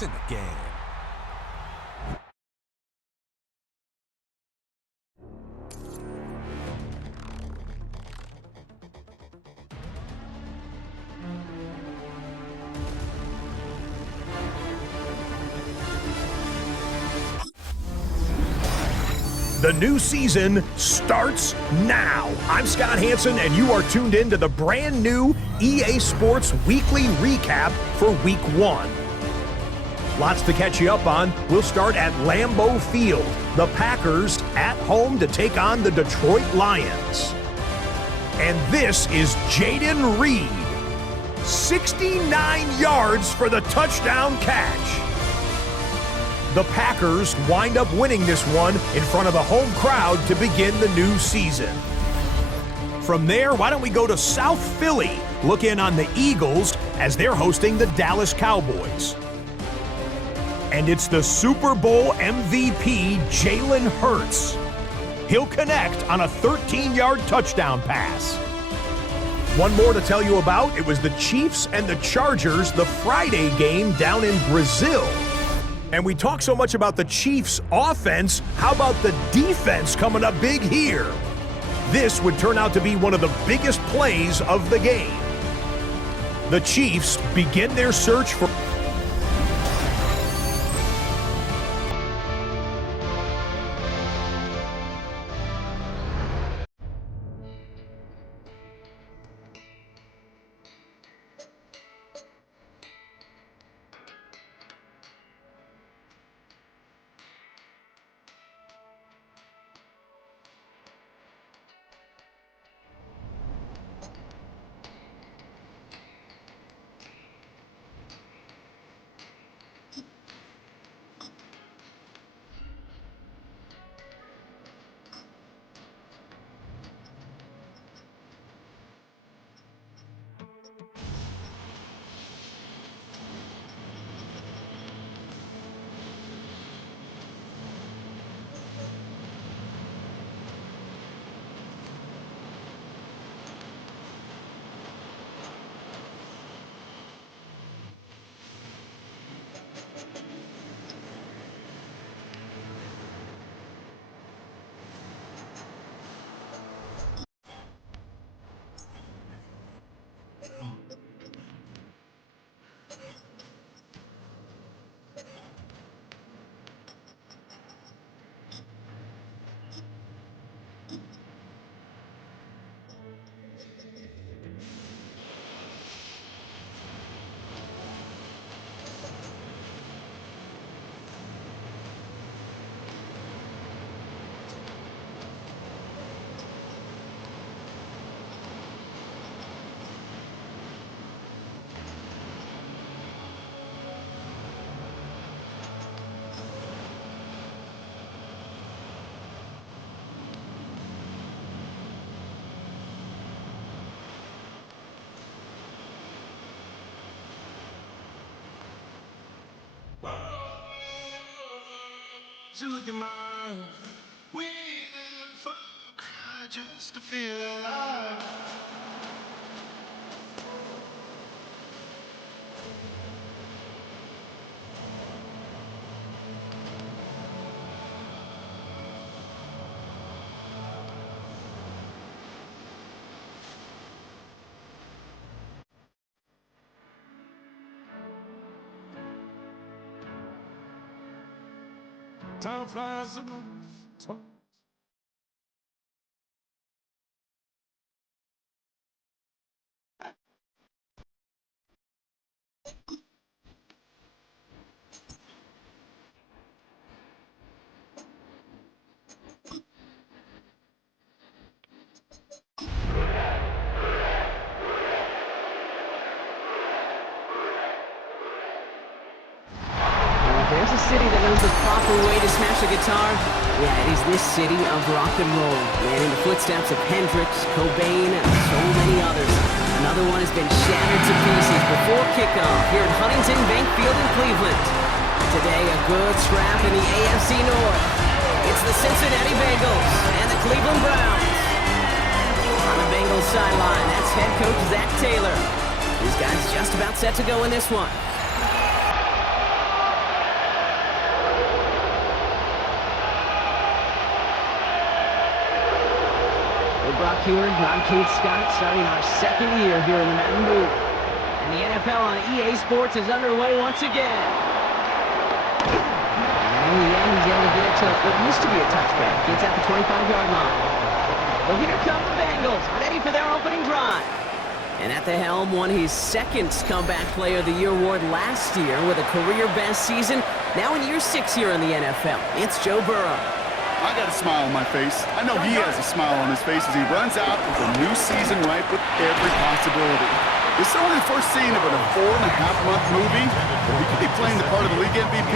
It's in the game. The new season starts now. I'm Scott Hansen, and you are tuned in to the brand new EA Sports Weekly Recap for Week 1. Lots to catch you up on. We'll start at Lambeau Field. The Packers at home to take on the Detroit Lions. And this is Jaden Reed. 69 yards for the touchdown catch. The Packers wind up winning this one in front of the home crowd to begin the new season. From there, why don't we go to South Philly, look in on the Eagles as they're hosting the Dallas Cowboys. And it's the Super Bowl MVP, Jalen Hurts. He'll connect on a 13-yard touchdown pass. One more to tell you about, it was the Chiefs and the Chargers, the Friday game down in Brazil. And we talk so much about the Chiefs' offense, how about the defense coming up big here? This would turn out to be one of the biggest plays of the game. The Chiefs begin their search for... To the mind, we live for just to feel alive. Time flies along. There's a city that knows the proper way to smash a guitar. Yeah, it is this city of rock and roll. Man, in the footsteps of Hendrix, Cobain, and so many others. Another one has been shattered to pieces before kickoff here at Huntington Bank Field in Cleveland. Today, a good scrap in the AFC North. It's the Cincinnati Bengals and the Cleveland Browns. On the Bengals sideline, that's head coach Zach Taylor. These guys just about set to go in this one. Brock here, I'm Kate Scott, starting our second year here in the Madden booth. And the NFL on EA Sports is underway once again. And in the end, he's able to get it to what used to be a touchback. Gets at the 25-yard line. But here come the Bengals, ready for their opening drive. And at the helm, won his second Comeback Player of the Year award last year with a career-best season. Now in year 6 here in the NFL, it's Joe Burrow. I got a smile on my face. I know he has a smile on his face as he runs out with a new season ripe with every possibility. This is only the first scene of a 4.5-month movie, but he could be playing the part of the league MVP,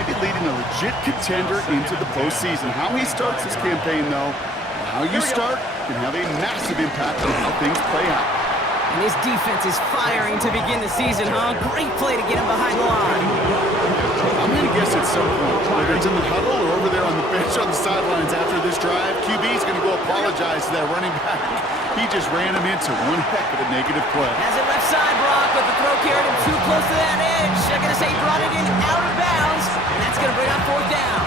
maybe leading a legit contender into the postseason. How he starts his campaign, though, how you start can have a massive impact on how things play out. And his defense is firing to begin the season, huh? Great play to get him behind the line. I'm going to guess at some point, whether it's in the huddle or over there on the bench on the sidelines after this drive, QB's going to go apologize to that running back. He just ran him into one heck of a negative play. Has it left side, Brock, but the throw carried him too close to that edge. They're going to say he brought it in out of bounds, and that's going to bring up fourth down.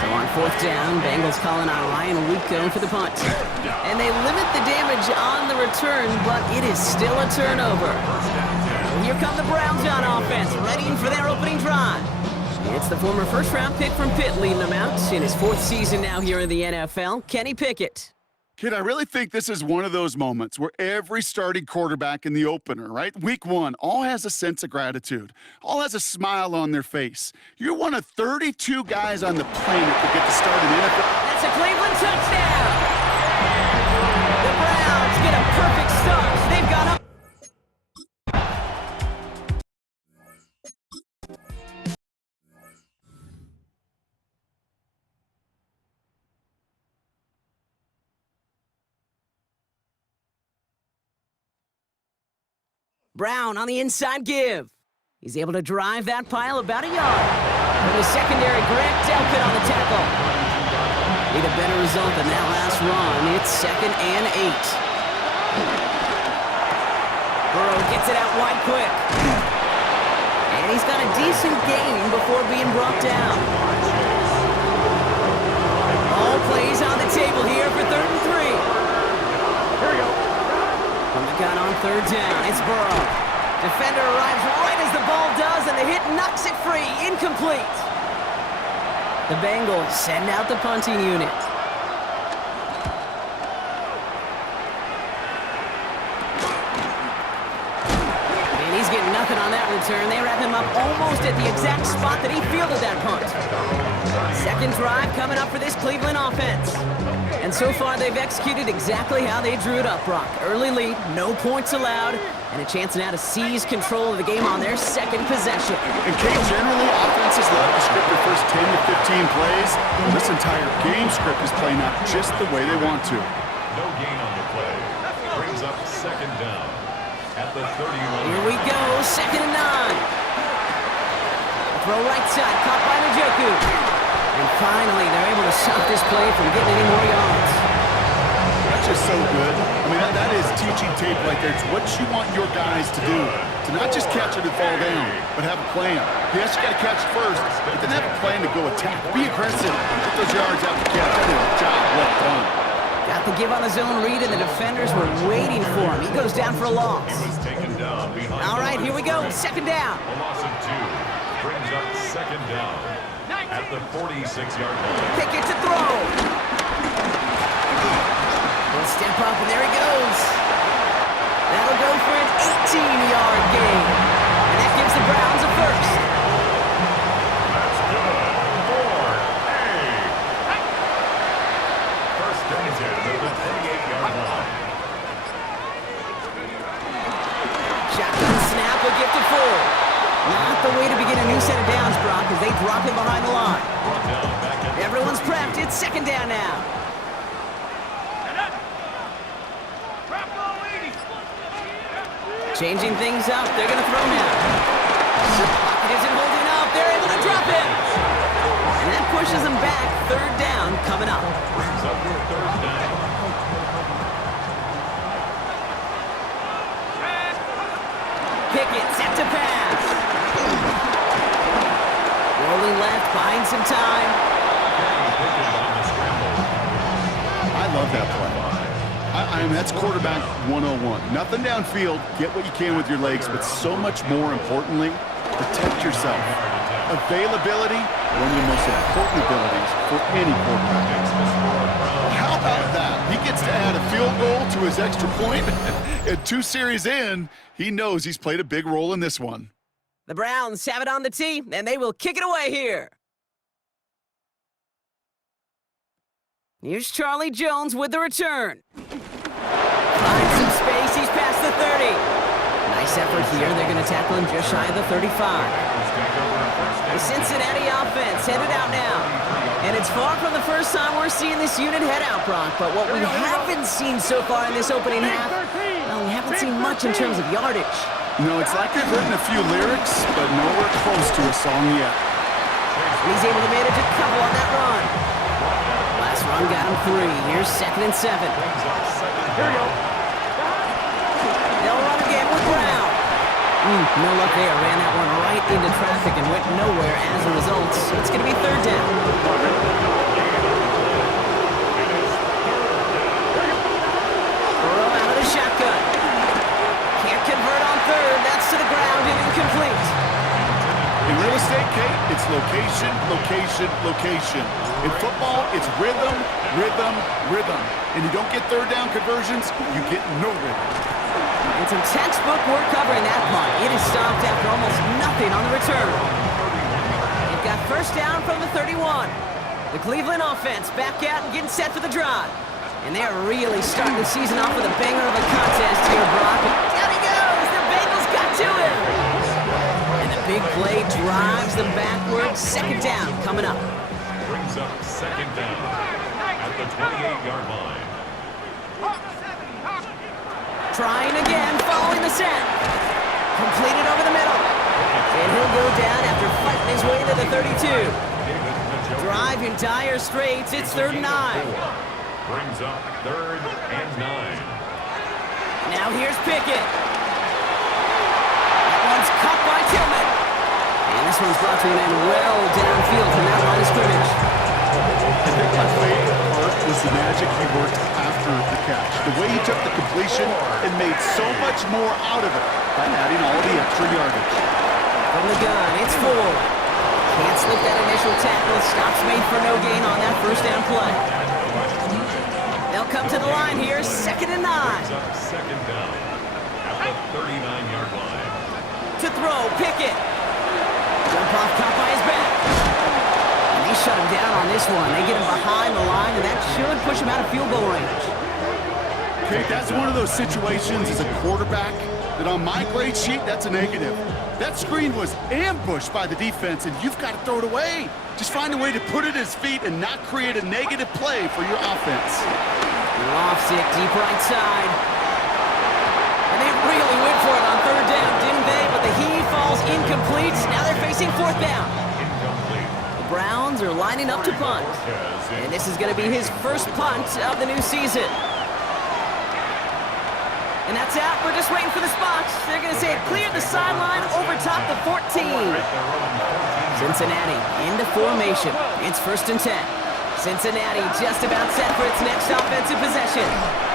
So on fourth down, Bengals calling on Ryan Luco for the punt. And they limit the damage on the return, but it is still a turnover. Here come the Browns on offense, ready for their opening drive. It's the former first-round pick from Pitt leading them out in his 4th season now here in the NFL, Kenny Pickett. Kid, I really think this is one of those moments where every starting quarterback in the opener, right? Week 1, all has a sense of gratitude. All has a smile on their face. You're one of 32 guys on the planet to get to start an NFL. That's a Cleveland touchdown. The Browns get a perfect start. They've got up. Brown on the inside give. He's able to drive that pile about a yard. For the secondary, Grant Delpit on the tackle. Need a better result than that last run. It's 2nd and 8. Burrow gets it out wide quick. And he's got a decent gain before being brought down. All plays on the table here for 3rd and 3. Here we go. From the gun on 3rd down, it's Burrow. Defender arrives right as the ball does, and the hit knocks it free. Incomplete. The Bengals send out the punting unit. And he's getting nothing on that return. They wrap him up almost at the exact spot that he fielded that punt. Second drive coming up for this Cleveland offense. And so far, they've executed exactly how they drew it up, Brock. Early lead, no points allowed, and a chance now to seize control of the game on their second possession. And Kate, generally, offenses love to script their first 10 to 15 plays. Well, this entire game script is playing out just the way they want to. No gain on the play. Brings up 2nd down at the 31. Here we go, 2nd and 9. Throw right side, caught by Njoku. And finally, they're able to stop this play from getting any more yards. That's just so good. I mean, that is teaching tape right there. It's what you want your guys to do. To not just catch it and fall down, but have a plan. Yes, you got to catch it first, but then have a plan to go attack. Be aggressive. Get those yards out the catch. That is a job well done. Got the give on the zone read, and the defenders were waiting for him. He goes down for a loss. He was taken down behind. All right, here we go. 2nd down. A loss of 2 brings up 2nd down at the 46-yard line. Pickett to throw. He'll step up, and there he goes. That'll go for an 18-yard gain. And that gives the Browns a first. That's good for a first down at the 38-yard line. Shotgun snap will get to full. Not the way to begin a new set of downs, Brock, as they drop him behind the line. Everyone's prepped. It's 2nd down now. Changing things up. They're going to throw now. Pocket isn't holding up. They're able to drop him. And that pushes them back. 3rd down coming up. Brings up your 3rd down. Pickett set to pass. Rolling left, buying some time. I love that play. I mean, that's quarterback 101. Nothing downfield, get what you can with your legs, but so much more importantly, protect yourself. Availability, one of the most important abilities for any quarterback. Well, how about that? He gets to add a field goal to his extra point. And 2 series in, he knows he's played a big role in this one. The Browns have it on the tee, and they will kick it away here. Here's Charlie Jones with the return. Finds some space, he's past the 30. Nice effort here, they're going to tackle him just shy of the 35. The Cincinnati offense headed out now. And it's far from the first time we're seeing this unit head out, Brock, but what we haven't seen so far in this opening half, well, we haven't seen much in terms of yardage. No, it's like they've written a few lyrics, but nowhere close to a song yet. He's able to manage a couple on that run. Last run got him 3. Here's 2nd and 7. Here we go. They'll run again with Brown. No luck there. Ran that one right into traffic and went nowhere as a result. It's going to be 3rd down. Burrow out of the shotgun. Can't convert on 3rd. That's to the ground and incomplete. In real estate, Kate, it's location, location, location. In football, it's rhythm, rhythm, rhythm. And you don't get 3rd down conversions, you get no rhythm. And some textbook work covering that punt. It is stopped after almost nothing on the return. They've got 1st down from the 31. The Cleveland offense back out and getting set for the drive. And they're really starting the season off with a banger of a contest here, Brock. Down he goes! The Bengals got to him! And the big play drives them backwards. 2nd down coming up. Brings up 2nd down at the 28-yard line. Trying again, following the set. Completed over the middle. And he'll go down after fighting his way to the 32. Drive in dire straits. It's 3rd and 9. Brings up 3rd and 9. Now here's Pickett. That one's caught by Tillman. And this one's brought to an end well downfield from that line of scrimmage. I think my favorite part was the magic he worked after the catch. The way he took the completion and made so much more out of it by adding all the extra yardage. From the gun, it's Ford. Can't slip that initial tackle. Stops made for no gain on that 1st down play. They'll come to the line here, 2nd and 9. Brings up 2nd down at the 39-yard line. To throw, Pickett. Jump off, caught by his back. And they shut him down on this one. They get him behind the line, and that should push him out of field goal range. Okay, that's one of those situations as a quarterback that on my grade sheet, that's a negative. That screen was ambushed by the defense, and you've got to throw it away. Just find a way to put it at his feet and not create a negative play for your offense. Lofts it deep right side. And they really went for it on 3rd down, didn't they? But the heave falls incomplete. Now they're facing 4th down. The Browns are lining up to punt. And this is going to be his first punt of the new season. And that's out. We're just waiting for the spots. They're going to say it cleared the sideline over top the 14. Cincinnati into formation. It's 1st and 10. Cincinnati just about set for its next offensive possession.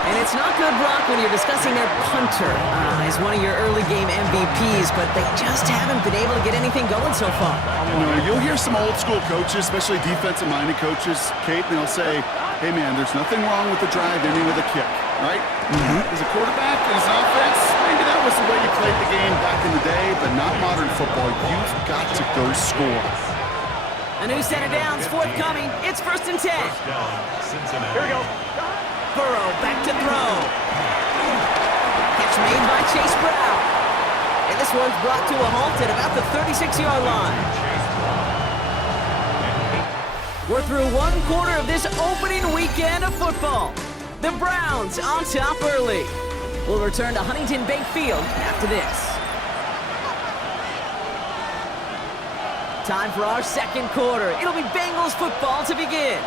And it's not good, Brock, when you're discussing their punter as one of your early game MVPs, but they just haven't been able to get anything going so far. You know, you'll hear some old school coaches, especially defensive-minded coaches, Kate, and they'll say, hey, man, there's nothing wrong with the drive ending with a kick, right? As a quarterback, as an offense, maybe that was the way you played the game back in the day, but not modern football. You've got to go score. A new set of downs forthcoming. It's 1st and 10. Cincinnati. Here we go. Burrow back to throw. Catch made by Chase Brown. And this one's brought to a halt at about the 36-yard line. We're through 1 quarter of this opening weekend of football. The Browns on top early. We'll return to Huntington Bank Field after this. Time for our 2nd quarter. It'll be Bengals football to begin.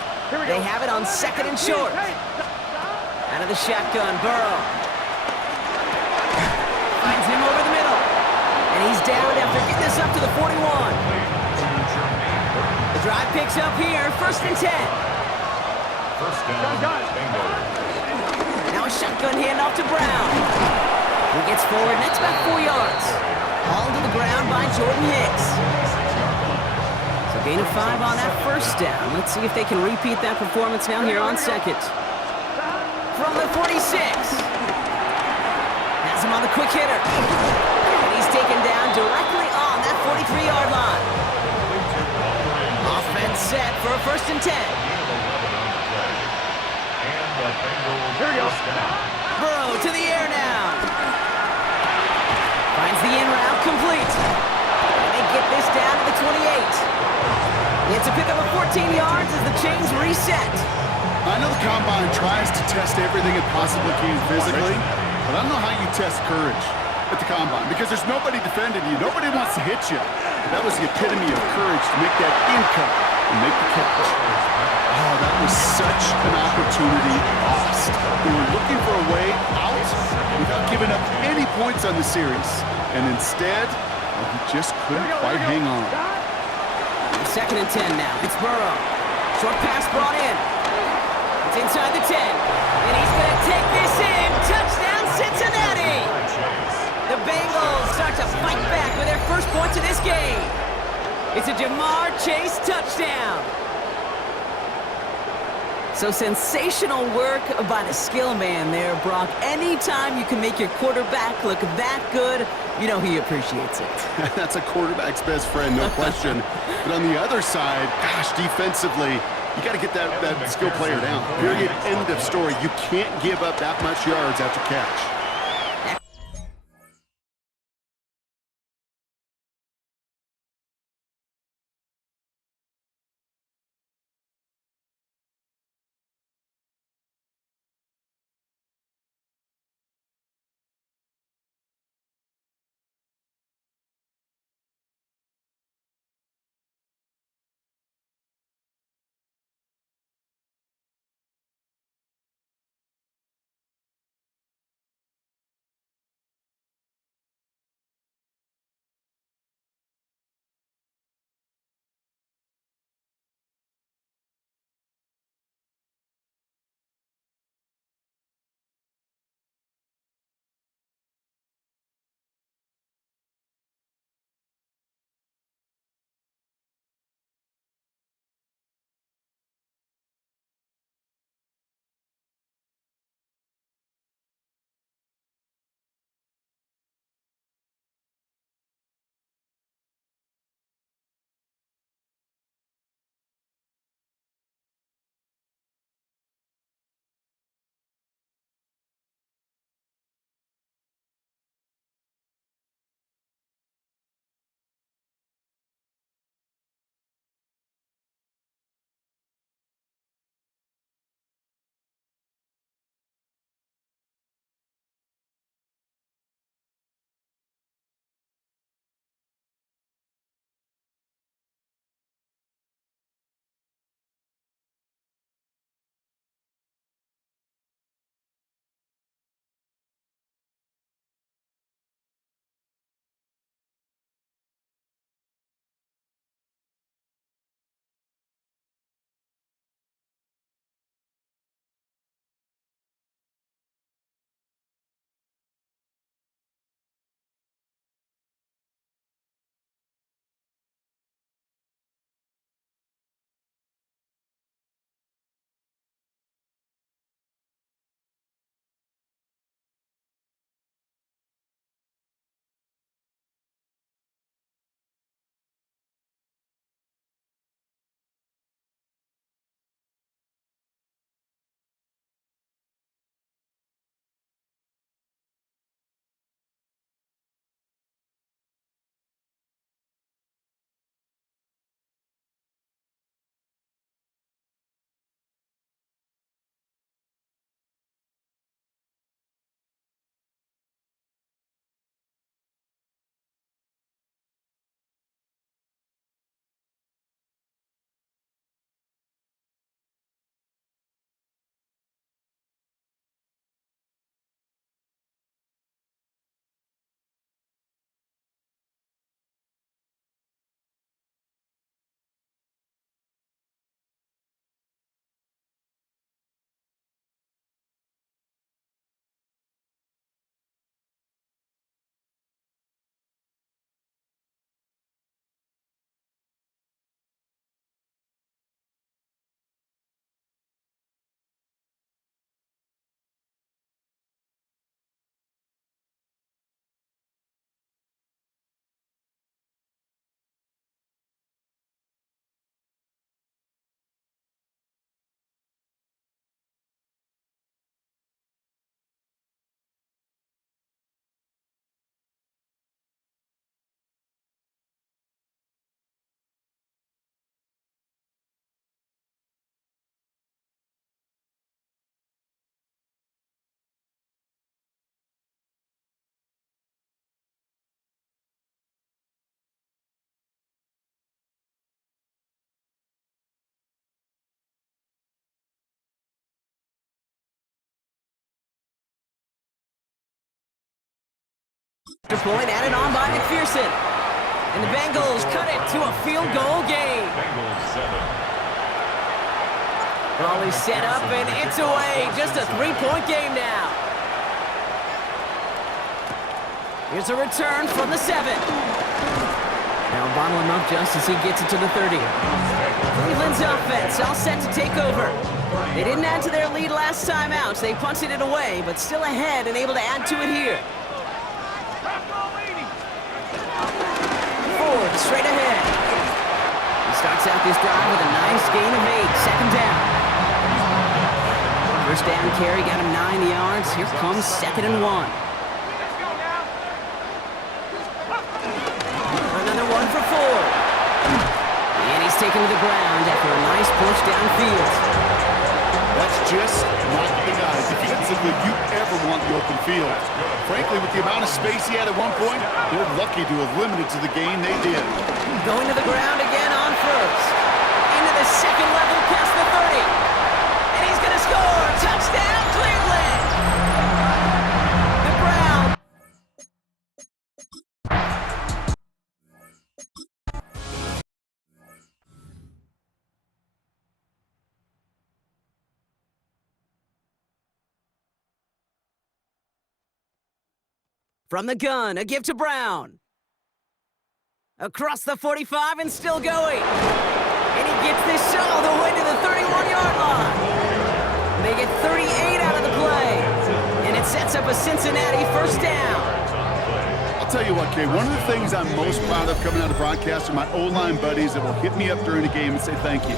They have it on 2nd and short. Out of the shotgun, Burrow. Finds him over the middle. And he's down after getting this up to the 41. The drive picks up here, 1st and 10. First down, Bengals. Now a shotgun handoff to Brown. He gets forward, and that's about 4 yards. Hauled to the ground by Jordan Hicks. So gain of 5 on that first down. Let's see if they can repeat that performance now here on second. From the 46. Has him on the quick hitter. And he's taken down directly on that 43-yard line. Offense set for a 1st and 10. Here we go. Burrow to the air now. Finds the in route complete. And they get this down to the 28. It's a pickup of 14 yards as the chains reset. I know the Combine tries to test everything it possibly can physically, but I don't know how you test courage at the Combine because there's nobody defending you. Nobody wants to hit you. That was the epitome of courage to make that in cut and make the catch. Oh, that was such an opportunity lost. They were looking for a way out without giving up any points on the series. And instead, well, he just couldn't quite hang on. 2nd and 10 now. It's Burrow. Short pass brought in. It's inside the 10. And he's going to take this in. Touchdown, Cincinnati! The Bengals start to fight back with their first points of this game. It's a Jamar Chase touchdown. So sensational work by the skill man there, Brock. Anytime you can make your quarterback look that good, you know he appreciates it. That's a quarterback's best friend, no question. But on the other side, gosh, defensively, you got to get that skill player down. Period, end of story. You can't give up that much yards after catch. Point added on by McPherson. And the Bengals cut it to a field goal game. Bengals 7. Ball is set up and it's away. Just a 3-point game now. Here's a return from the 7. Now bottle him up just as he gets it to the 30. Cleveland's offense all set to take over. They didn't add to their lead last time out, so they punted it away, but still ahead and able to add to it here. Ford straight ahead. He starts out this drive with a nice gain of 8. Second down. First down carry got him 9 yards. Here comes 2nd and 1. Another one for Ford. And he's taken to the ground after a nice push downfield. That's just not the guy defensively you ever want the open field. Frankly, with the amount of space he had at one point, they're lucky to have limited to the game they did. Going to the ground again on first. Into the second level past the 30. And he's going to score. Touchdown, Cleveland! The Browns. From the gun, a give to Brown. Across the 45 and still going. And he gets this all the way to the 31-yard line. They get 38 out of the play. And it sets up a Cincinnati first down. I'll tell you what, Kay, one of the things I'm most proud of coming out of broadcast are my O-line buddies that will hit me up during a game and say thank you.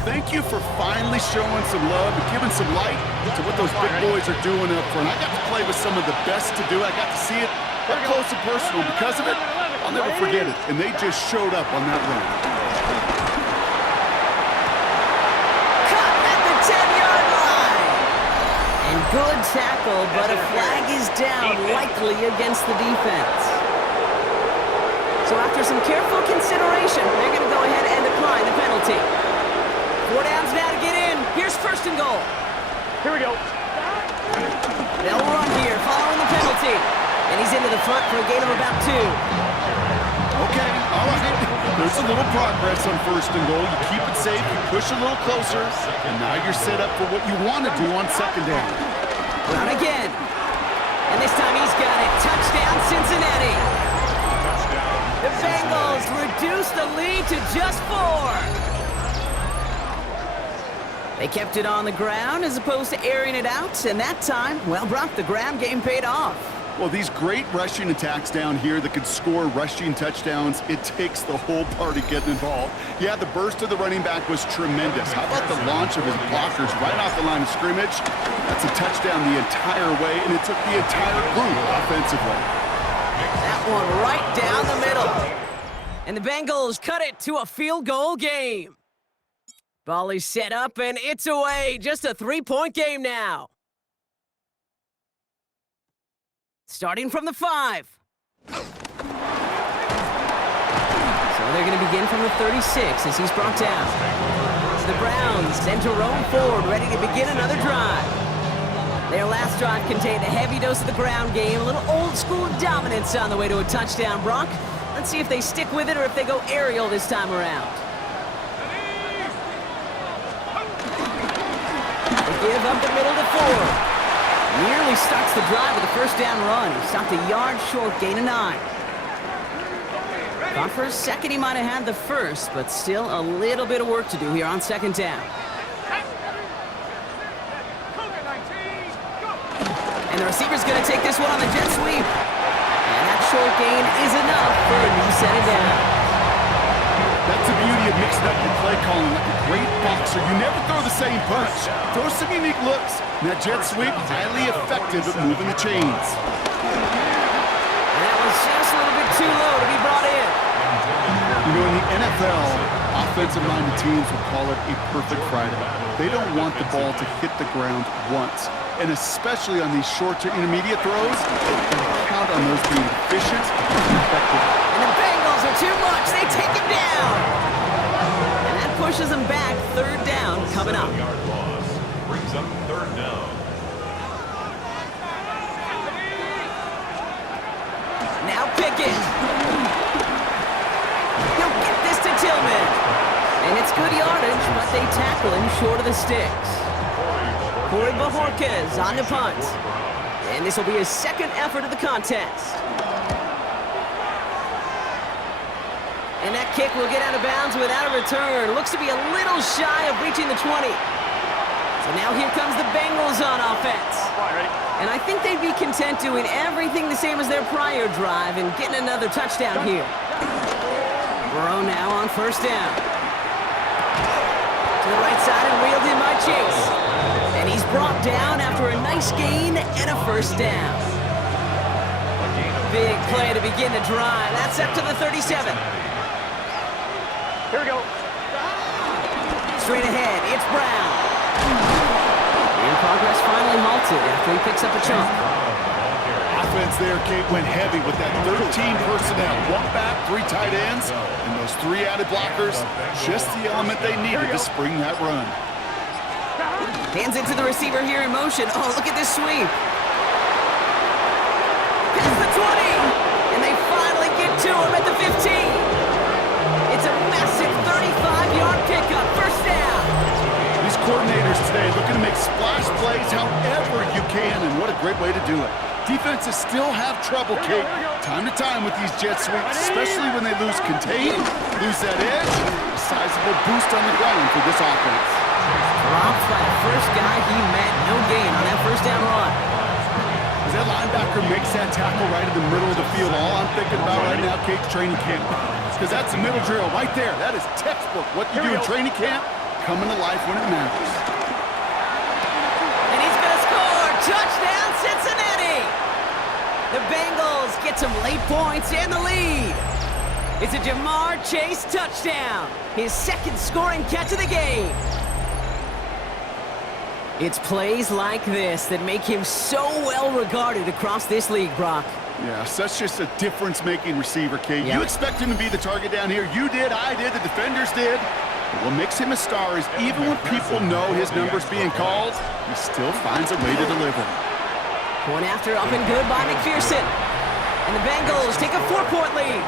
Thank you for finally showing some love and giving some light to what those big boys are doing up front. I got to play with some of the best to do. I got to see it up close and personal. Because of it, I'll never forget it. And they just showed up on that run. Cut at the 10-yard line. And good tackle, but a flag is down, likely against the defense. So after some careful consideration, they're going to go ahead and decline the penalty. 4 downs now to get in. Here's 1st and goal. Here we go. They'll run here following the penalty. And he's into the front for a gain of about 2. Okay, all right. There's a little progress on 1st and goal. You keep it safe, you push a little closer, and now you're set up for what you want to do on 2nd down. Run again. And this time he's got it. Touchdown, Cincinnati. The Bengals reduce the lead to just 4. They kept it on the ground as opposed to airing it out, and that time, well, Brock, the ground game paid off. Well, these great rushing attacks down here that could score rushing touchdowns, it takes the whole party getting involved. Yeah, the burst of the running back was tremendous. How about the launch of his blockers right off the line of scrimmage? That's a touchdown the entire way, and it took the entire group offensively. That one right down the middle. And the Bengals cut it to a field goal game. Ball is set up, and it's away. Just a 3-point game now. Starting from the 5. So they're going to begin from the 36 as he's brought down. The Browns send Jerome Ford, ready to begin another drive. Their last drive contained a heavy dose of the ground game, a little old-school dominance on the way to a touchdown, Brock. Let's see if they stick with it or if they go aerial this time around. They give up the middle to Ford. Nearly starts the drive with a first down run. He stopped a yard short, gain of 9. Thought for a second he might have had the first, but still a little bit of work to do here on 2nd down. And the receiver's going to take this one on the jet sweep. And that short gain is enough for a new set of downs. That's the beauty of mixing up your play calling like a great boxer. You never throw the same punch. Throw some unique looks. And that jet sweep, highly effective at moving the chains. And that was just a little bit too low to be brought in. You know, in the NFL, offensive-minded teams will call it a perfect Friday. They don't want the ball to hit the ground once. And especially on these short to intermediate throws, they can count on those being efficient and effective. And the Bengals are too much. They take him down. And that pushes him back. 3rd down coming up. Yard loss brings up 3rd down. Now Pickett. He'll get this to Tillman. And it's good yardage, but they tackle him short of the sticks. Corey Bajorquez on the punt. And this will be his second effort of the contest. And that kick will get out of bounds without a return. Looks to be a little shy of reaching the 20. So now here comes the Bengals on offense. And I think they'd be content doing everything the same as their prior drive and getting another touchdown here. Burrow now on first down. To the right side and wheeled in by Chase. And he's brought down after a nice gain and a first down. Big play to begin the drive. That's up to the 37. Here we go. Straight ahead, it's Brown. And progress finally halted after he picks up a chunk. Offense there, Kate, went heavy with that 13 personnel. One back, 3 tight ends, and those 3 added blockers. Just the element they needed to spring that run. Hands it to the receiver here in motion. Oh, look at this sweep. Past the 20. And they finally get to him at the 15. It's a massive 35-yard pickup. First down. These coordinators today looking to make splash plays however you can, and what a great way to do it. Defenses still have trouble, Kate, time to time with these jet sweeps, especially when they lose contain, lose that edge. A sizable boost on the ground for this offense. Dropped by the first guy he met. No gain on that first down run. As that linebacker makes that tackle right in the middle of the field, all I'm thinking about right now, Kate, training camp. Because that's the middle drill right there. That is textbook. What you do in training camp, coming to life when it matters. And he's going to score. Touchdown, Cincinnati. The Bengals get some late points and the lead. It's a Jamar Chase touchdown. His second scoring catch of the game. It's plays like this that make him so well regarded across this league, Brock. Yeah, such just a difference-making receiver, Kate. Yep. You expect him to be the target down here. You did, I did, the defenders did. But what makes him a star is even when people know his number's being called, he still finds a way to deliver. Point after up and good by McPherson. And the Bengals take a 4-point lead.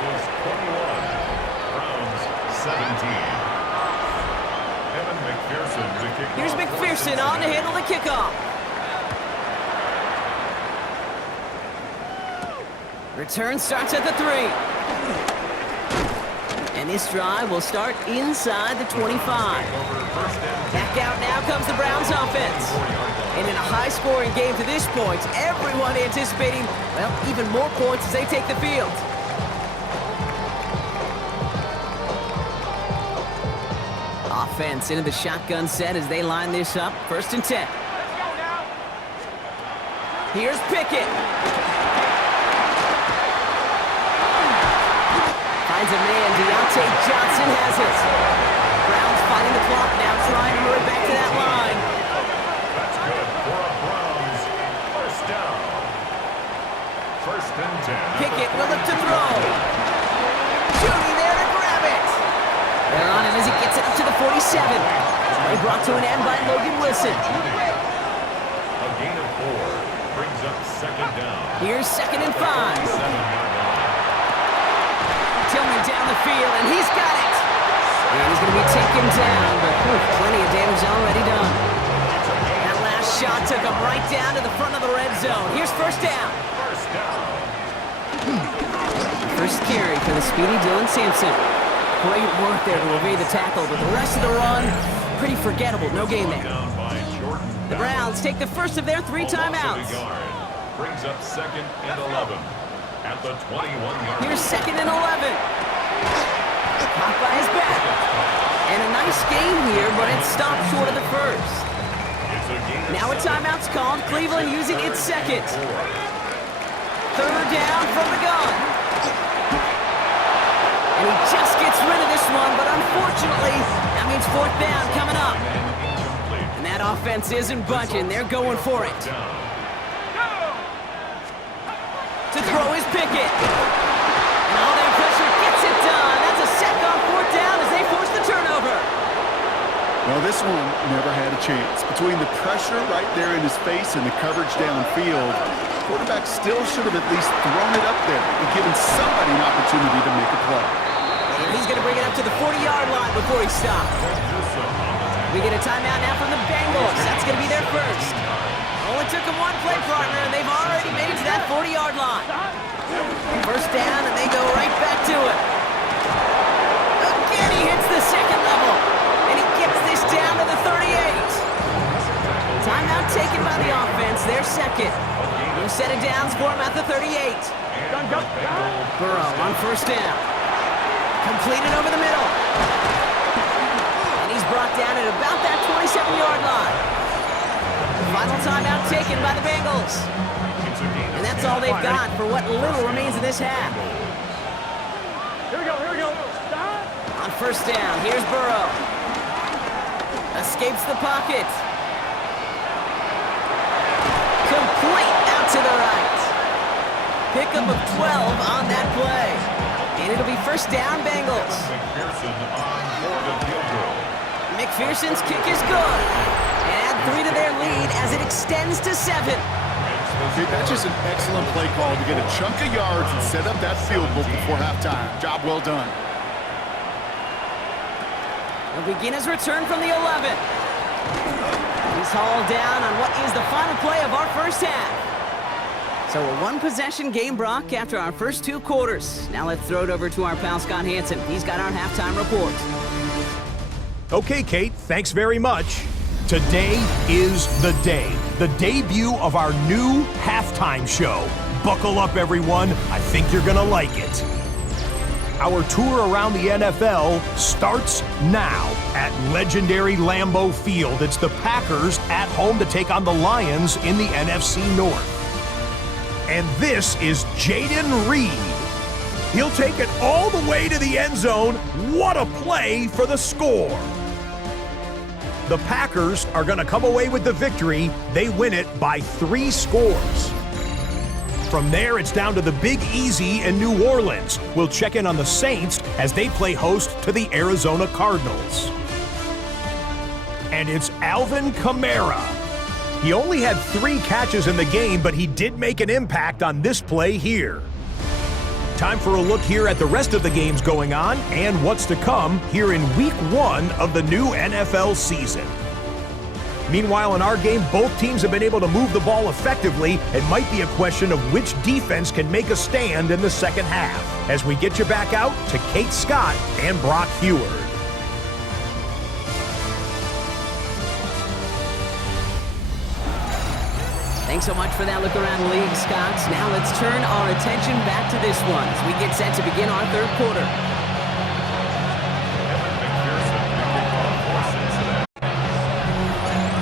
Browns 17. Evan McPherson to kick off. Here's McPherson on to handle the kickoff. Return starts at the 3. And this drive will start inside the 25. Back out now comes the Browns offense. And in a high-scoring game to this point, everyone anticipating, well, even more points as they take the field. Offense into the shotgun set as they line this up. 1st and 10. Here's Pickett. Finds a man. Deontay Johnson has it. Browns fighting the clock now, trying to hurry back to that line. That's good for a Browns. First down. 1st and 10. Pickett will look to throw. Judy there to grab it. They're on him as he gets it up to the 47. Play brought to an end by Logan Wilson. A gain of 4 brings up 2nd down. Here's 2nd and 5. 7-yard line. Tillman down the field, and he's got it. And he's going to be taken down, but plenty of damage already done. That last shot took him right down to the front of the red zone. Here's 1st down. First down. First carry for the speedy Dylan Sampson. Great work there to evade the tackle, but the rest of the run, pretty forgettable. No gain there. Down by Jordan. The Browns take the first of their 3 timeouts. Brings up 2nd and 11 at the 21-yard. Here's 2nd and 11. Caught by his back. And a nice gain here, but it stopped short of the first. Now a timeout's called. Cleveland using its 2nd. 3rd down from the gun. And he just gets rid of this one, but unfortunately, that means 4th down coming up. And that offense isn't budging. They're going for it. To throw is Pickett. And all that pressure gets it done. That's a sack on 4th down as they force the turnover. Well, this one never had a chance. Between the pressure right there in his face and the coverage downfield, Quarterback still should have at least thrown it up there and given somebody an opportunity to make a play. And he's going to bring it up to the 40-yard line before he stops. We get a timeout now from the Bengals. That's going to be their first. Only took them one play, partner, and they've already made it to that 40-yard line. First down, and they go right back to it. Again, he hits the second level, and he gets this down to the 38. Timeout taken by the offense, their second. New set of downs for him at the 38. Burrow on first down. Completed over the middle. And he's brought down at about that 27-yard line. Final timeout taken by the Bengals. And that's all they've got for what little remains of this half. Here we go. On first down, here's Burrow. Escapes the pocket. Complete out to the right. Pickup of 12 on that play. And it'll be first down, Bengals. McPherson's kick is good. And add 3 to their lead as it extends to 7. Okay, that's just an excellent play call to get a chunk of yards and set up that field goal before halftime. Job well done. He'll begin his return from the 11. He's hauled down on what is the final play of our first half. So a one-possession game, Brock, after our first 2 quarters. Now let's throw it over to our pal Scott Hansen. He's got our halftime report. Okay, Kate, thanks very much. Today is the day. The debut of our new halftime show. Buckle up, everyone. I think you're going to like it. Our tour around the NFL starts now at legendary Lambeau Field. It's the Packers at home to take on the Lions in the NFC North. And this is Jaden Reed. He'll take it all the way to the end zone. What a play for the score. The Packers are going to come away with the victory. They win it by 3 scores. From there, it's down to the Big Easy in New Orleans. We'll check in on the Saints as they play host to the Arizona Cardinals. And it's Alvin Kamara. He only had 3 catches in the game, but he did make an impact on this play here. Time for a look here at the rest of the games going on and what's to come here in Week 1 of the new NFL season. Meanwhile, in our game, both teams have been able to move the ball effectively. It might be a question of which defense can make a stand in the second half. As we get you back out to Kate Scott and Brock Heward. Thanks so much for that look around the league, Scott. Now let's turn our attention back to this one as we get set to begin our third quarter.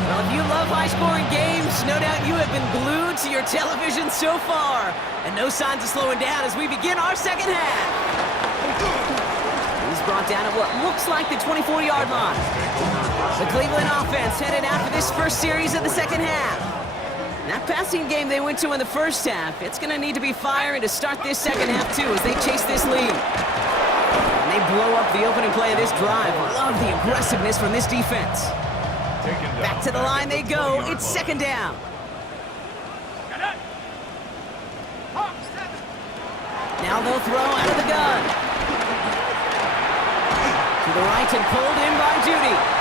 Well, if you love high-scoring games, no doubt you have been glued to your television so far. And no signs of slowing down as we begin our second half. He's brought down at what looks like the 24-yard line. The Cleveland offense headed out for this first series of the second half. That passing game they went to in the first half, it's going to need to be firing to start this second half, too, as they chase this lead. And they blow up the opening play of this drive. Love the aggressiveness from this defense. Back to the line they go. It's second down. Now they'll throw out of the gun. To the right and pulled in by Judy.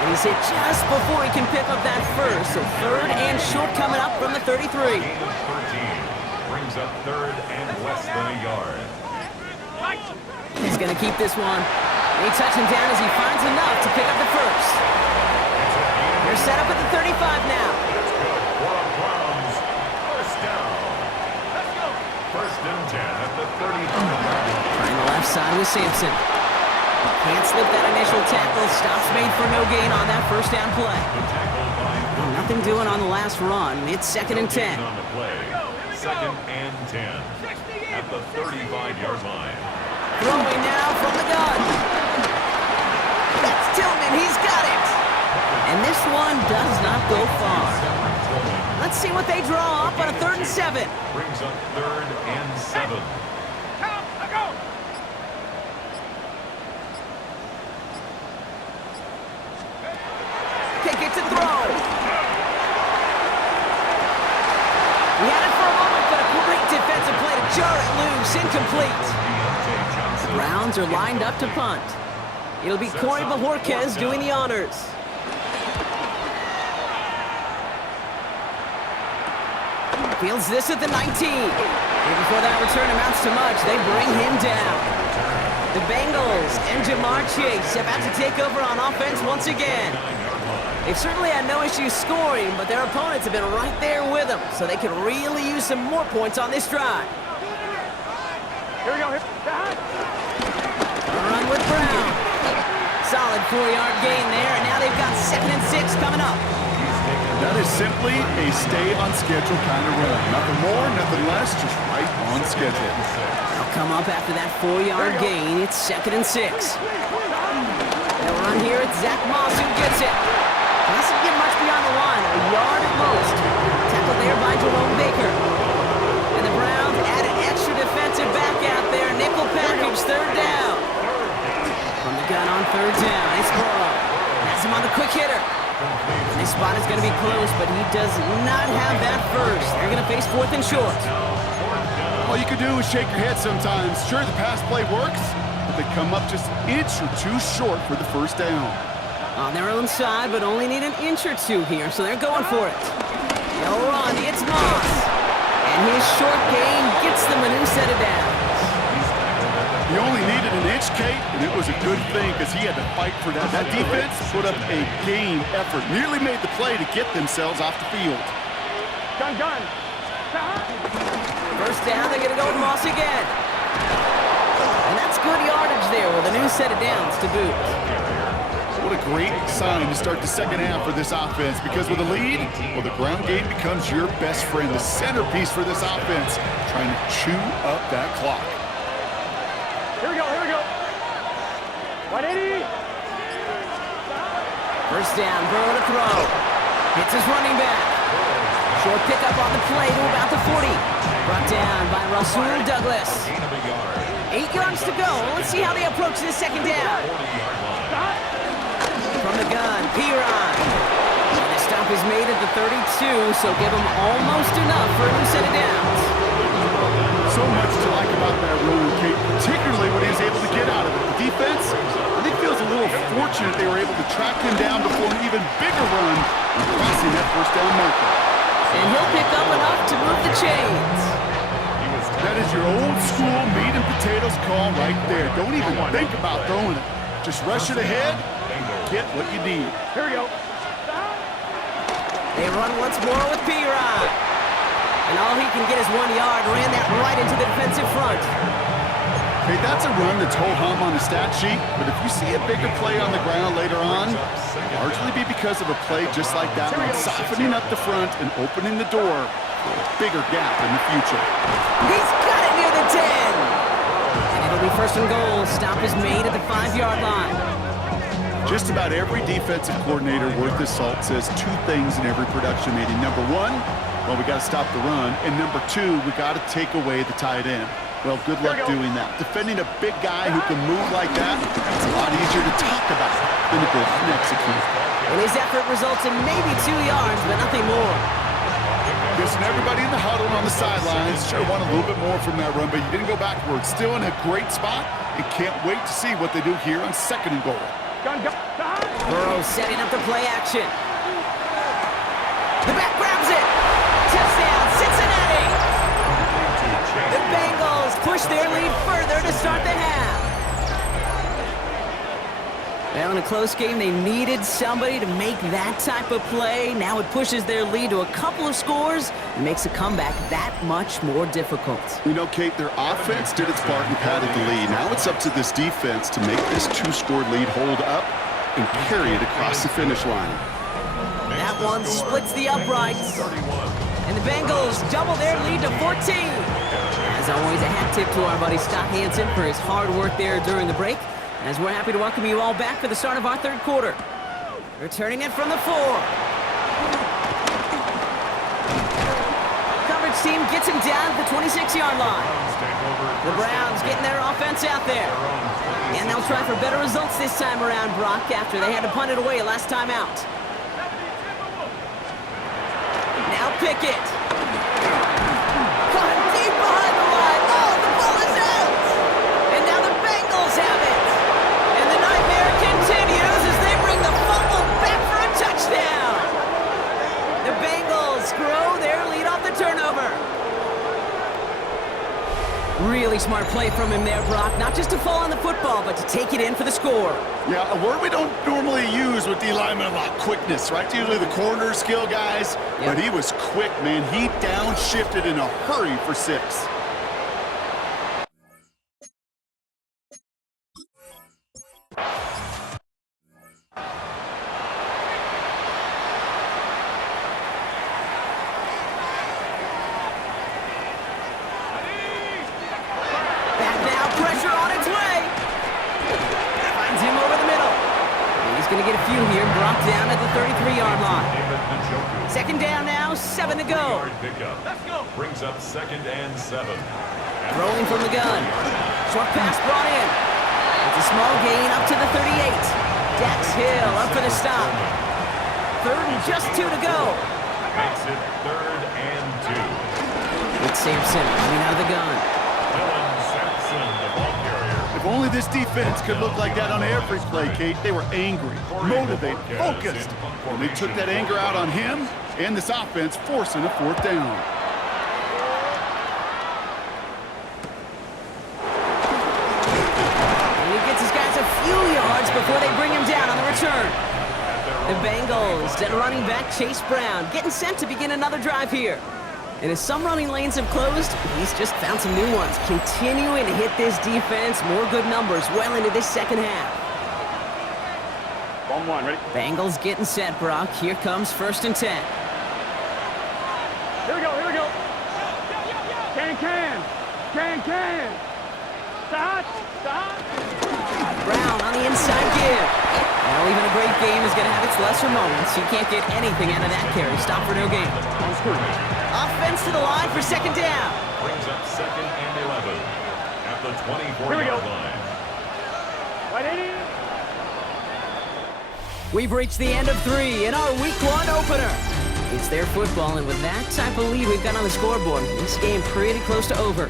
And he's hit just before he can pick up that first. So third and short coming up from the 33. Gain of 13 brings up third and less than a yard. He's going to keep this one. They touch him down as he finds enough to pick up the first. They're set up at the 35 now. It's good for the Browns. First down. Let's go. First and 10 at the 35. Trying the left side with Sampson. Can't slip that initial tackle. Stops made for no gain on that first down play. Nothing doing on the last run. It's second and 10. On the play. Second and 10 at the 35-yard line. Throwing now from the gun. That's Tillman. He's got it. And this one does not go far. Let's see what they draw up on a 3rd and 7. Brings up 3rd and 7. Kick it to throw. He had it for a moment, but a great defensive play to jar it loose. Incomplete. The Browns are lined up to punt. It'll be Corey Bajorquez doing the honors. Fields this at the 19. And before that return amounts to much, they bring him down. The Bengals and Jamar Chase about to take over on offense once again. They've certainly had no issues scoring, but their opponents have been right there with them, so they could really use some more points on this drive. Here we go. A run with Brown. Solid 4-yard gain there, and now they've got 2nd and 6 coming up. That is simply a stay-on-schedule kind of run. Nothing more, nothing less, just right on schedule. They'll come up after that 4-yard gain. It's 2nd and 6. They'll run here. It's Zach Moss who gets it. Doesn't get much beyond the line, a yard at most. Tackled there by Jerome Baker. And the Browns add an extra defensive back out there. Nickel package, 3rd down. From the gun on 3rd down, it's Burrow. Has him on the quick hitter. This spot is going to be close, but he does not have that first. They're going to face 4th and short. All you can do is shake your head sometimes. Sure, the pass play works, but they come up just an inch or two short for the 1st down. On their own side, but only need an inch or two here, so they're going for it. They'll run. It's Moss. And his short gain gets them a new set of downs. He only needed an inch, Kate, and it was a good thing because he had to fight for that. That defense put up a game effort, nearly made the play to get themselves off the field. Gun. 1st down, they're going to go with Moss again. And that's good yardage there with a new set of downs to boot. What a great sign to start the 2nd half for this offense, because with a lead, well, the ground game becomes your best friend, the centerpiece for this offense, trying to chew up that clock. Here we go. 180. 1st down, Burrow to throw. Hits his running back. Short pickup on the play to about the 40. Brought down by Rasul Douglas. 8 yards to go. Let's see how they approach this 2nd down. From the gun, Piron. And the stop is made at the 32, so give them almost enough for a new set of downs. So much to like about that run, Kate, particularly what he was able to get out of it. The defense, I think, feels a little fortunate they were able to track him down before an even bigger run and crossing that 1st down marker. And he'll pick up enough to move the chains. That is your old school meat and potatoes call right there. Don't even think about throwing it. Just rush it ahead, get what you need. Here we go. They run once more with Piron. And all he can get is 1 yard. Ran that right into the defensive front. Hey, that's a run that's ho-hum on the stat sheet, but if you see a bigger play on the ground later on, it'll largely be because of a play just like that one, softening up the front and opening the door for a bigger gap in the future. He's got it near the 10. And it'll be 1st and goal. Stop is made at the 5-yard line. Just about every defensive coordinator worth his salt says 2 things in every production meeting. Number 1, well, we got to stop the run. And number 2, we got to take away the tight end. Well, good luck doing that. Defending a big guy who can move like that, it's a lot easier to talk about than to go and execute. And his effort results in maybe 2 yards, but nothing more. Listen, everybody in the huddle on the sidelines sure want a little bit more from that run, but you didn't go backwards. Still in a great spot and can't wait to see what they do here on 2nd and goal. Gun. Burrow setting up the play action. The back grabs it. Touchdown, Cincinnati. The Bengals push their lead further to start the half. Well, in a close game, they needed somebody to make that type of play. Now it pushes their lead to a couple of scores and makes a comeback that much more difficult. You know, Kate, their offense did its part and padded the lead. Now it's up to this defense to make this 2-score lead hold up and carry it across the finish line. That one splits the uprights. And the Bengals double their lead to 14. As always, a hat tip to our buddy Scott Hansen for his hard work there during the break. As we're happy to welcome you all back for the start of our 3rd quarter. Returning it from the 4. Coverage team gets him down at the 26-yard line. The Browns getting their offense out there. And they'll try for better results this time around, Brock, after they had to punt it away last time out. Now Pickett. Really smart play from him there, Brock. Not just to fall on the football, but to take it in for the score. Yeah, a word we don't normally use with D linemen a lot, quickness, right? Usually the corner skill guys, but he was quick, man. He downshifted in a hurry for 6. Going to get a few here. Brock down at the 33-yard line. Second down now, 7 to go. Let's go. Brings up 2nd and 7. Throwing from the gun. Short pass brought in. It's a small gain up to the 38. Dax Hill up for the stop. 3rd and just 2 to go. Makes it 3rd and 2. It's Sampson coming out of the gun. If only this defense could look like that on every play, Kate. They were angry, motivated, focused. And they took that anger out on him and this offense, forcing a 4th down. And he gets his guys a few yards before they bring him down on the return. The Bengals, dead running back Chase Brown, getting sent to begin another drive here. And as some running lanes have closed, he's just found some new ones, continuing to hit this defense. More good numbers well into this second half. Ball 1, ready? Bengals getting set, Brock. Here comes 1st and 10. Here we go, here we go. Can. Stop. Brown on the inside give. Well, even a great game is going to have its lesser moments. He can't get anything out of that carry. Stop for no gain. On screen. Offense to the line for 2nd down. Brings up 2nd and 11 at the 24-yard line. Right in. We've reached the end of 3 in our Week 1 opener. It's their football, and with that type of lead we've got on the scoreboard, this game pretty close to over.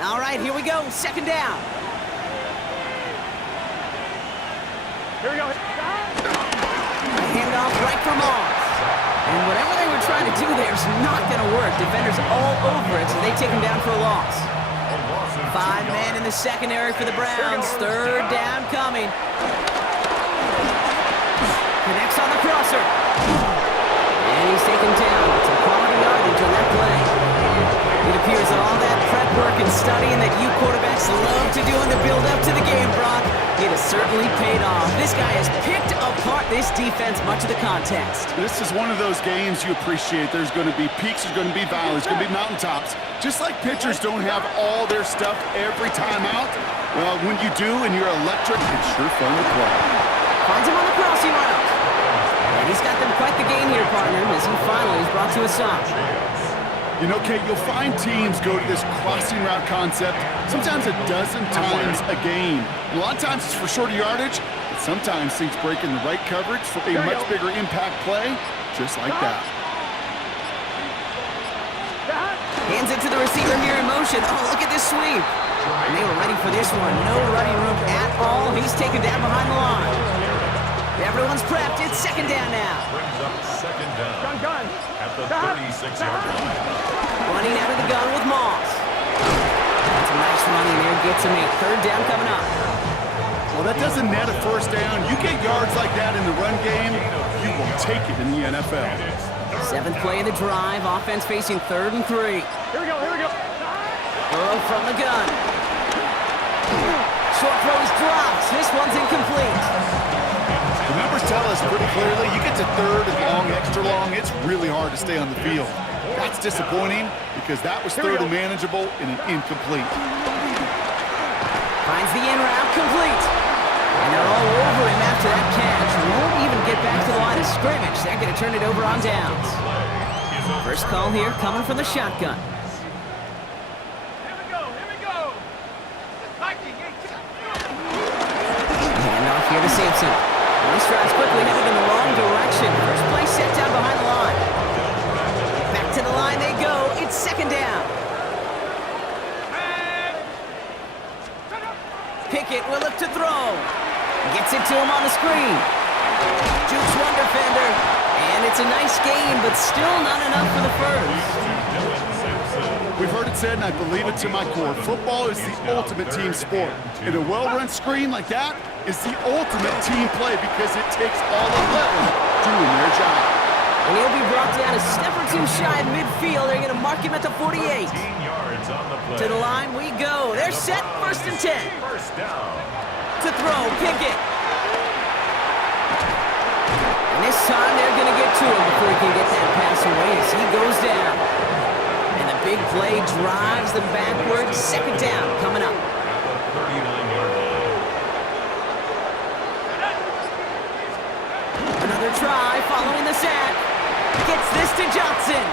All right, here we go. 2nd down. Here we go. A handoff right for Moss. And whatever they were trying to do there is not going to work. Defenders all over it, so they take him down for a loss. 5 men in the secondary for the Browns. 3rd down coming. Connects on the crosser. And he's taken down. Some quality yardage on that play. It appears that all that prep work and studying that you quarterbacks love to do in the build-up to the game, Brock, it has certainly paid off. This guy has picked apart this defense much of the contest. This is one of those games you appreciate. There's going to be peaks, there's going to be valleys, there's going to be mountaintops. Just like pitchers don't have all their stuff every time out, well, when you do and you're electric, it's sure fun to play. Finds him on the crossing route. And he's got them quite the gain here, partner, as he finally is brought to a stop. You know, Kate, you'll find teams go to this crossing route concept sometimes a dozen times a game. A lot of times it's for shorter yardage, but sometimes things break in the right coverage for a much bigger impact play, just like that. Hands it to the receiver here in motion. Oh, look at this sweep. And they were ready for this one. No running room at all. He's taken down behind the line. Everyone's prepped. It's 2nd down now. Brings up 2nd down. Gun. At the 36-yard line. Running out of the gun with Moss. That's a nice running there. Gets him a 3rd down coming up. Well, that doesn't net a 1st down. You get yards like that in the run game, you will take it in the NFL. 7th play of the drive. Offense facing 3rd and 3. Here we go. Burrow from the gun. Short throw is dropped. This one's incomplete. The numbers tell us pretty clearly, you get to 3rd and long, extra long, it's really hard to stay on the field. That's disappointing because that was 3rd and manageable and an incomplete. Finds the in route complete. And they're all over him after that catch. Won't even get back to the line of scrimmage. They're going to turn it over on downs. First call here coming from the shotgun. Here we go. Hand off here to Sampson. This drive's quickly headed in the wrong direction. First play set down behind the line. Back to the line they go. It's 2nd down. Pickett will look to throw. Gets it to him on the screen. Jukes one defender. And it's a nice gain, but still not enough for the first. We've heard it said, and I believe it to my core, football is the ultimate team sport. And a well-run screen like that is the ultimate team play because it takes all 11 doing their job. And he'll be brought down a step or two shy of midfield. They're going to mark him at the 48. To the line we go. They're set, 1st and 10. First down. To throw, Pickett. And this time they're going to get to him before he can get that pass away as he goes down. And the big play drives them backwards. 2nd down coming up. 39-yard line. Another try following the sack. Gets this to Johnson.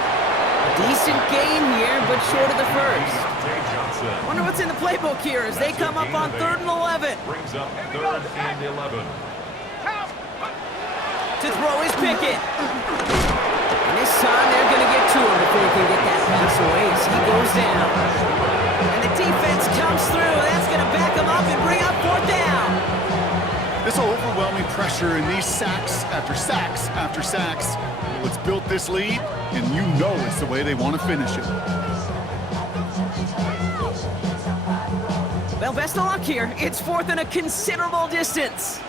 Decent gain here, but short of the first. Wonder what's in the playbook here as they come up on 3rd and 11. Brings up 3rd and 11. To throw is Pickett. And this time they're going to get to him before he can get that pass away as he goes down. And the defense comes through. That's going to back him up and bring up 4th down. This overwhelming pressure and these sacks after sacks after sacks, what's built this lead, and you know it's the way they want to finish it. Well, best of luck here. It's 4th and a considerable distance.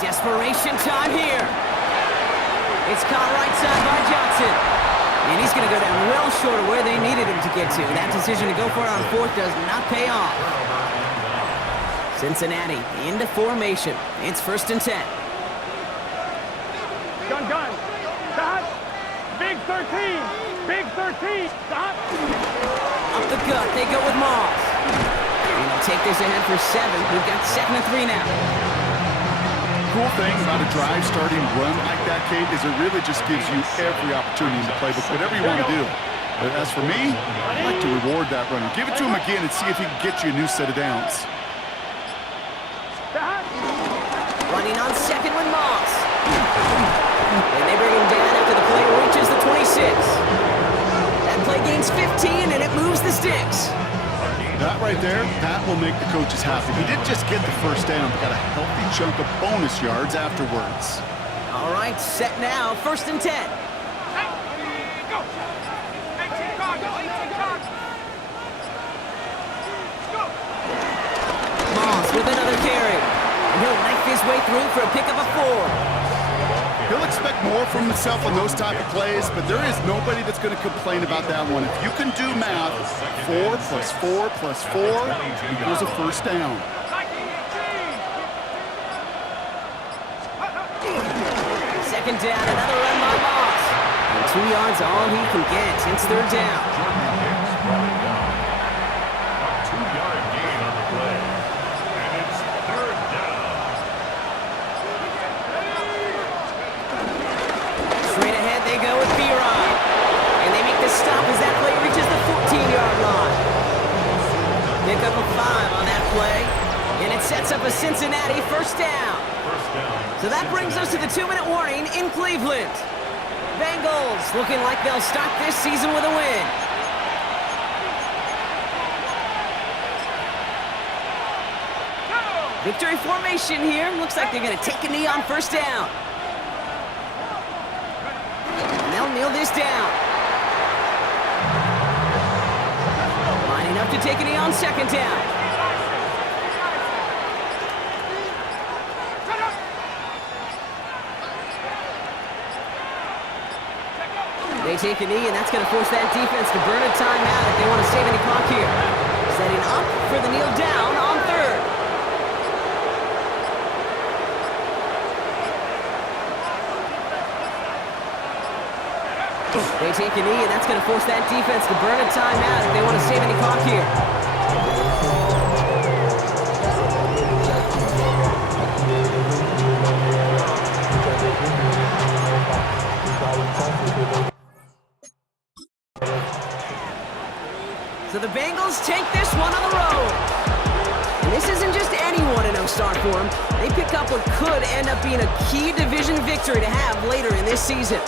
Desperation time here. It's caught right side by Johnson. And he's going to go down well short of where they needed him to get to. That decision to go for it on 4th does not pay off. Cincinnati into formation. It's 1st and 10. Gun. Dot. Big 13. Big 13. Dot. Up the gut, they go with Moss. And they'll take this ahead for 7. We've got 2nd and 3 now. Cool thing about a drive starting run like that, Kate, is it really just gives you every opportunity in the playbook, whatever you want to do. But as for me, I'd like to reward that runner. Give it to him again and see if he can get you a new set of downs. Running on 2nd with Moss. And they bring him down after the play reaches the 26. That play gains 15, and it moves the sticks. That right there, that will make the coaches happy. He didn't just get the 1st down, but got a healthy chunk of bonus yards afterwards. All right, set now, 1st and 10. Moss with another carry. And he'll knife his way through for a pickup of 4. He'll expect more from himself on those type of plays, but there is nobody that's going to complain about that one. If you can do math, 4 plus 4 plus 4 equals a 1st down. Second down, another run by Moss. And 2 yards all he can get. It's 3rd down. 2-yard gain on the play. And it's 3rd down. Straight ahead they go with B-Rod. And they make the stop as that play reaches the 14-yard line. Pick up a 5 on that play. And it sets up a Cincinnati 1st down. So that brings us to the 2-minute warning in Cleveland. Bengals looking like they'll start this season with a win. Victory formation here. Looks like they're going to take a knee on 1st down. And they'll kneel this down. Lining up to take a knee on 2nd down. They take a knee, and that's going to force that defense to burn a timeout if they want to save any clock here. Setting up for the kneel down on 3rd. They take a knee, and that's going to force that defense to burn a timeout if they want to save any clock here. So the Bengals take this one on the road. And this isn't just any 1-0 start for them. They pick up what could end up being a key division victory to have later in this season.